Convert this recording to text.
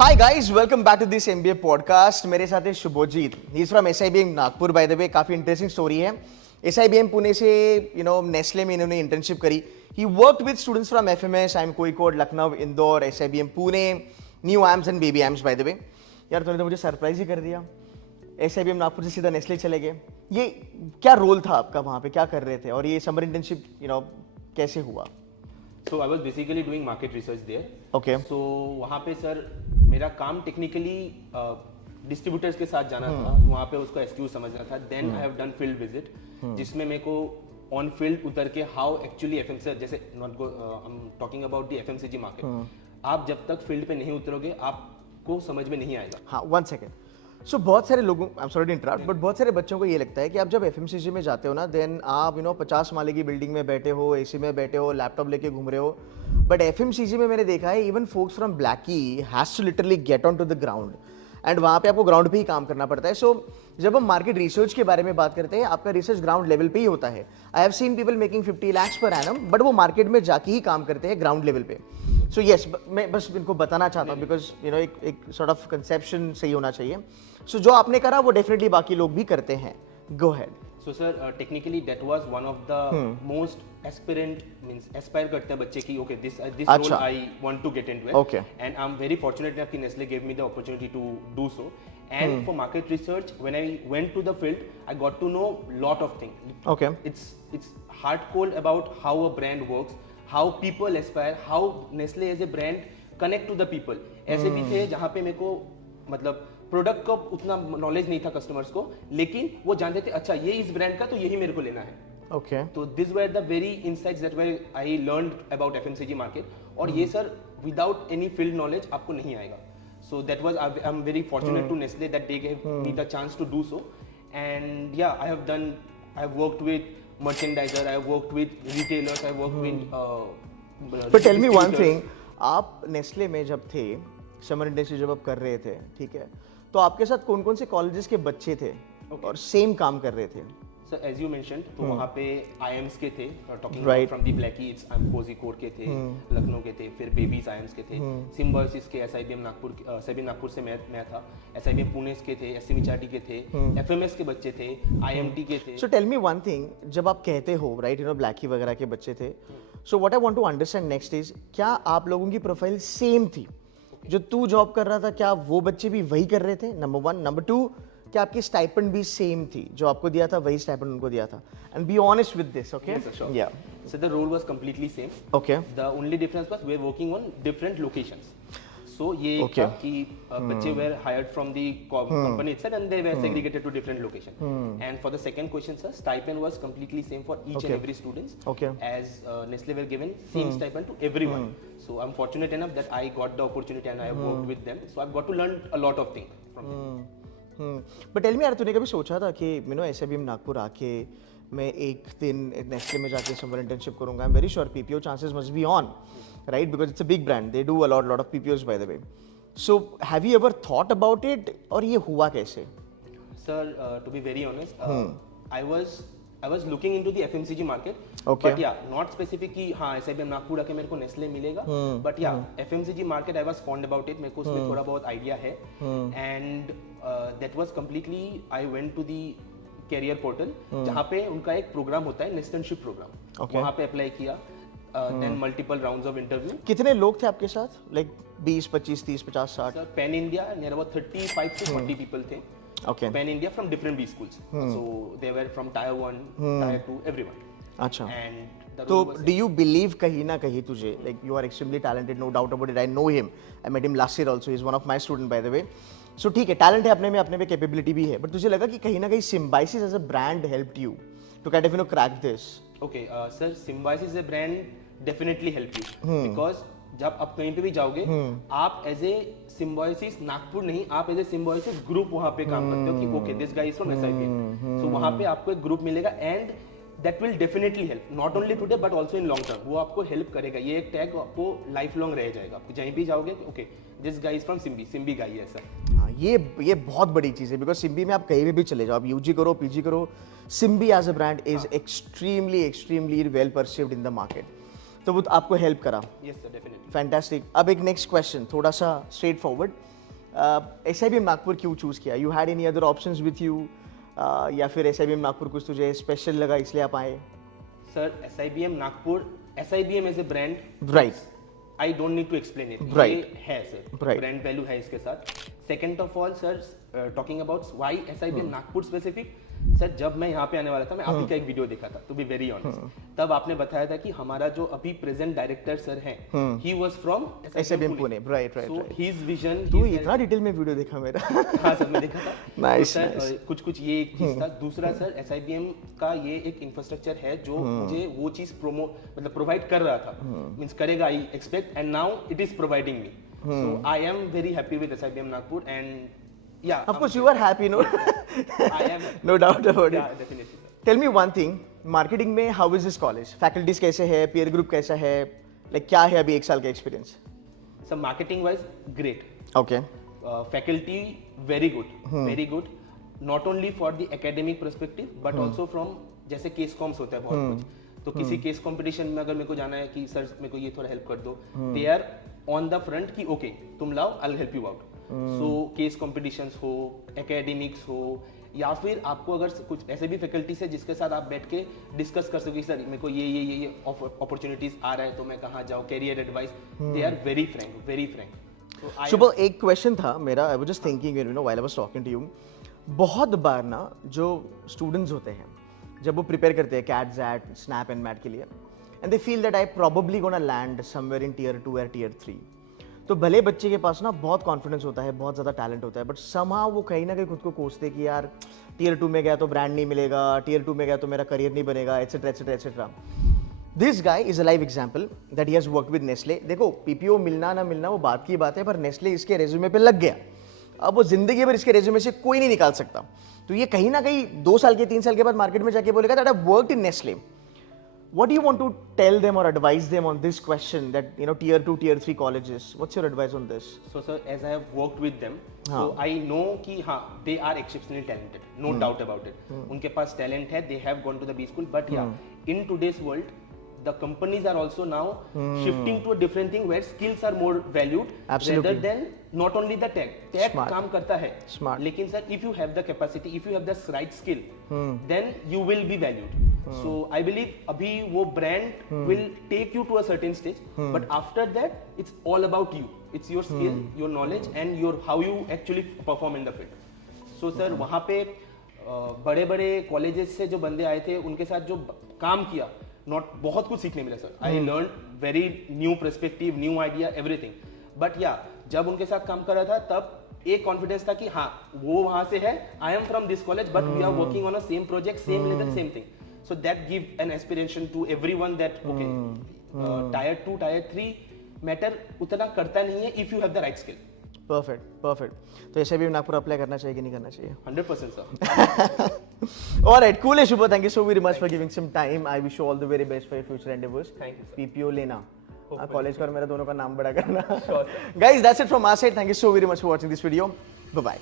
Hi guys, welcome back to this MBA podcast. मेरे साथ है Shubhajit. He is from SIBM Nagpur by the way. काफी interesting story है. SIBM Pune से नेस्ले में इन्होंने इंटर्नशिप करी. He worked with students from FMS, IIM Kozhikode, Lucknow, Indore, SIBM Pune, new arms and baby arms bye the वे. यार तूने तो मुझे सरप्राइज ही कर दिया. SIBM नागपुर से सीधा नेस्ले चले गए. ये क्या रोल था आपका वहाँ पे, क्या कर रहे थे और ये समर इंटर्नशिप कैसे हुआ? So I was basically doing market research there. Okay. So वहाँ पे सर मेरा काम टेक्निकली डिस्ट्रीब्यूटर्स के साथ जाना था, वहाँ पे उसका एक्सक्यूज समझना था. Then I have done field visit, जिसमें मेरे को ऑन फील्ड उतर के हाउ एक्चुअली एफएमसी, जैसे not go I am talking about the FMCG market. आप जब तक फील्ड पे नहीं उतरोगे आपको समझ में नहीं आएगा. हाँ, वन सेकेंड. सो बहुत सारे लोगों, I am sorry to interrupt, but बहुत सारे बच्चों को ये लगता है कि आप जब एफएमसीजी में जाते हो ना, देन आप 50 माले की बिल्डिंग में बैठे हो, एसी में बैठे हो, लैपटॉप लेके घूम रहे हो. बट एफएमसीजी में मैंने देखा है even folks from Blackie has to literally get on to the ground and वहाँ पे आपको ग्राउंड पे ही काम करना पड़ता है. सो जब हम मार्केट रिसर्च के बारे में बात करते हैं, आपका रिसर्च ग्राउंड लेवल पे ही होता है. I have seen people making 50 lakhs per annum, but वो मार्केट में जाके ही काम करते हैं ग्राउंड लेवल पे. सो यस, मैं बस इनको बताना चाहता हूँ बिकॉज एक सॉर्ट ऑफ कंसेप्शन सही होना चाहिए. सो जो आपने करा वो डेफिनेटली बाकी लोग भी करते हैं. गो head. So sir, technically that was one of the most aspirant, means aspire करते हैं बच्चे की, okay this role I want to get into it. Okay. And I'm very fortunate enough कि Nestle gave me the opportunity to do so. And for market research, when I went to the field, I got to know lot of things. Okay. It's hardcore about how a brand works, how people aspire, how Nestle as a brand connect to the people. ऐसे भी थे जहाँ पे मेरे को मतलब product का उतना नॉलेज नहीं था कस्टमर्स को, लेकिन वो जानते थे अच्छा ये इस ब्रांड का तो यही मेरे को लेना है. ओके. तो this were the very insights that where I learned about FMCG market. और ये sir without any field knowledge आपको नहीं आएगा. So that was I am very fortunate to Nestle that they gave me the chance to do so. And yeah I have worked with merchandiser, I have worked with retailers, I have worked with. But tell me one thing, आप Nestle में जब थे, summer internship जब आप कर रहे थे, ठीक है, तो आपके साथ कौन कौन से कॉलेजेस के बच्चे थे और सेम काम कर रहे थे? सर एज यू मेंशनड, तो वहाँ पे आईएम्स के थे, talking from the Blackie, it's Kozhikode के थे, लखनऊ के थे, फिर बेबीज आईएम्स के थे, सिम्बॉयसिस के, एसआईबीएम नागपुर से मैं था, एसआईबीएम पुणे के थे, एसएमईआरटी के थे, एफएमएस के बच्चे थे, आईएमटी के थे. So tell me one thing, जब आप कहते हो राइट ब्लैकी वगैरह के बच्चे थे, so what I want to understand next is, क्या आप लोगों की प्रोफाइल सेम थी? जो तू जॉब कर रहा था क्या वो बच्चे भी वही कर रहे थे? Number one. नंबर टू, क्या आपकी स्टाइपेंड भी सेम थी? जो आपको दिया था वही स्टाइपेंड उनको दिया था? And be honest with this. Okay. Yeah so the role was completely same. Okay. The only difference was we are working on different locations. So ये था कि बच्चे were hired from the company itself and they were segregated to different location. And for the second question sir, stipend was completely same for each and every students. Okay. As Nestle were given same stipend to everyone. So I'm fortunate enough that I got the opportunity and I have worked with them. So I've got to learn a lot of things from them. But tell me यार, तूने कभी सोचा था कि SIBM Nagpur आके मैं एक दिन नेस्ले में जाके समर इंटर्नशिप करूंगा? I am very sure PPO chances must be on, right? Because it's a big brand, they do a lot of PPOs by the way. So have you ever thought about it और ये हुआ कैसे? Sir, to be very honest, I was looking into the FMCG market. Okay. But yeah, not specific कि हाँ SIBM Nagpur आके मेरे को Nestle मिलेगा. But yeah, FMCG market I was fond about it. मेरे को उसमें थोड़ा बहुत आइडिया है. And that was completely I went to the career portal जहाँ पे उनका एक प्रोग्राम होता है, नेस्टनशिप प्रोग्राम. वहाँ पे अप्लाई किया. Then multiple rounds of interview. कितने लोग थे आपके साथ? Like 20, 25, 30, 50, 60? Sir, Pan India near about 35 to 40 people थे. Okay. Pan India from different B schools. So they were from tier 1, tier 2, everyone. अच्छा. And the तो role was do you believe कहीं ना कहीं तुझे, like you are extremely talented, no doubt about it. I know him. I met him last year also. He's one of my student by the way. So ठीक है, talent है अपने में capability भी है, बट तुझे लगा कि कहीं ना कहीं Symbiosis as a brand helped you to kind of crack this? okay. Sir, Symbiosis as a brand definitely help you because जब आप कहीं पे भी जाओगे, आप एज ए सिम्बॉयसिस नागपुर नहीं, आप एज ए सिम्बॉयसिस ग्रुप वहाँ पे काम करते हो कि okay this guy is from SIBM. सो वहाँ पे आपको एक ग्रुप मिलेगा and that will definitely help not only today but also in long term. वो आपको हेल्प करेगा. ये एक टैग आपको लाइफ लॉन्ग रह जाएगा. आप जहीं भी जाओगे okay this guy is from Symbi guy है सर. हाँ, ये बहुत बड़ी चीज़ है बिकॉज सिम्बी में आप कहीं भी चले जाओ, आप यूजी करो, पीजी करो, Symbi as a brand is extremely well perceived in the market. तो वो आपको हेल्प करा. Yes sir, definitely. फैंटास्टिक. अब एक नेक्स्ट क्वेश्चन थोड़ा सा स्ट्रेट फॉरवर्ड. SIBM नागपुर क्यों चूज किया? You had any other options with you या फिर SIBM नागपुर कुछ तुझे स्पेशल लगा इसलिए आप आए? Sir, SIBM Nagpur, SIBM is a brand. Right. I don't need to explain it. Right. ये है sir. Right. Brand value है इसके साथ. Second of all, sir, talking about why SIBM Nagpur specific. Sir जब मैं यहाँ पे आने वाला था मैं आप ही का एक वीडियो देखा था, टू बी वेरी ऑनेस्ट. तब आपने बताया था कि हमारा जो अभी प्रेजेंट डायरेक्टर सर हैं, he was from SIBM Pune. Right. So his vision. तू इतना डिटेल में वीडियो देखा मेरा? हाँ सर मैं देखा था. Nice, तो nice. सर कुछ ये एक चीज था. दूसरा सर SIBM का ये एक इंफ्रास्ट्रक्चर है जो मुझे वो चीज मतलब प्रोवाइड कर रहा था, मींस करेगा I expect, and now it is providing me. So I am very happy with SIBM Nagpur and yeah, of course you are happy, no? I am. No doubt about Yeah, it. definitely. Sir. Tell me one thing, marketing में how is this college? Faculties कैसे है, peer group कैसा है, like क्या है अभी एक साल का experience? So marketing wise, great. Okay. Faculty very good. Not only for the academic perspective, but also from जैसे केस कॉम्स होता है बहुत कुछ. तो किसी केस कंपटीशन में अगर मेरे को जाना है कि सर मेरे को ये थोड़ा हेल्प कर दो, they are on the front कि ओके तुम लाओ, I will help you out. So case competitions हो, एकेडमिक्स हो, या फिर आपको अगर कुछ ऐसे भी फैकल्टीज है जिसके साथ आप बैठ के डिस्कस कर सको कि सर मेरे को ये अपॉर्चुनिटीज आ रहा है तो मैं कहाँ जाऊँ, career advice. They are very frank. Shubh, एक क्वेश्चन था मेरा. I was just thinking you know while I was talking to you, बहुत बार ना जो स्टूडेंट्स होते हैं जब वो प्रिपेयर करते हैं CAT XAT SNAP and MAT के लिए, and they feel that I probably gonna land somewhere in tier 2 या टियर 3. तो भले बच्चे के पास ना बहुत कॉन्फिडेंस होता है, बहुत ज़्यादा टैलेंट होता है, बट समहाउ वो कहीं ना कहीं खुद को कोसते कि यार टियर 2 में गया तो ब्रांड नहीं मिलेगा, टियर 2 में गया तो मेरा करियर नहीं बनेगा, etcetera etcetera etcetera. This guy is a live example that he has work with Nestle. देखो PPO मिलना ना मिलना वो बात की बात है, पर नेस्ले इसके रेज्यूमे पे लग गया. अब वो जिंदगी भर इसके रेज्यूमे से कोई नहीं निकाल सकता. तो ये कहीं ना कहीं 2 साल के 3 साल के बाद मार्केट में जाके बोलेगा that I worked in Nestle. What do you want to tell them or advise them on this question that tier 2 tier 3 colleges, what's your advice on this? So sir, as I have worked with them, so I know कि हाँ they are exceptionally talented, no doubt about it. उनके पास talent है, they have gone to the B school, but yeah, in today's world the companies are also now shifting to a different thing where skills are more valued. Absolutely. Rather than not only the tech Smart. काम करता है. Smart. लेकिन sir, if you have the capacity, if you have the right skill, then you will be valued. So I believe अभी वो brand will take you to a certain stage, but after that it's all about you. It's your skill, your knowledge, and your how you actually perform in the field. So sir, वहाँ पे बड़े बड़े colleges से जो बंदे आए थे उनके साथ जो काम किया, बहुत कुछ सीखने मिला sir. I learn very new perspective, new idea, everything. But या जब उनके साथ काम कर रहा था तब एक कॉन्फिडेंस था कि हाँ वो वहां से है, I am from this college but we are working on a same project, same level, same thing. So that give an aspiration to everyone that okay, tier 2, tier 3 matter उतना करता नहीं है if you have the right skill. Perfect. तो ऐसे भी Nagpur apply करना चाहिए कि नहीं करना चाहिए? 100% sir. Alright, cool है शुभ. Thank you so very much for giving some time. I wish you all the very best for your future endeavors. Thank you sir. PPO लेना, कॉलेज का और मेरा दोनों का नाम बड़ा करना. Sure. Guys, that's it from our side. Thank you so very much for watching this video. Bye bye.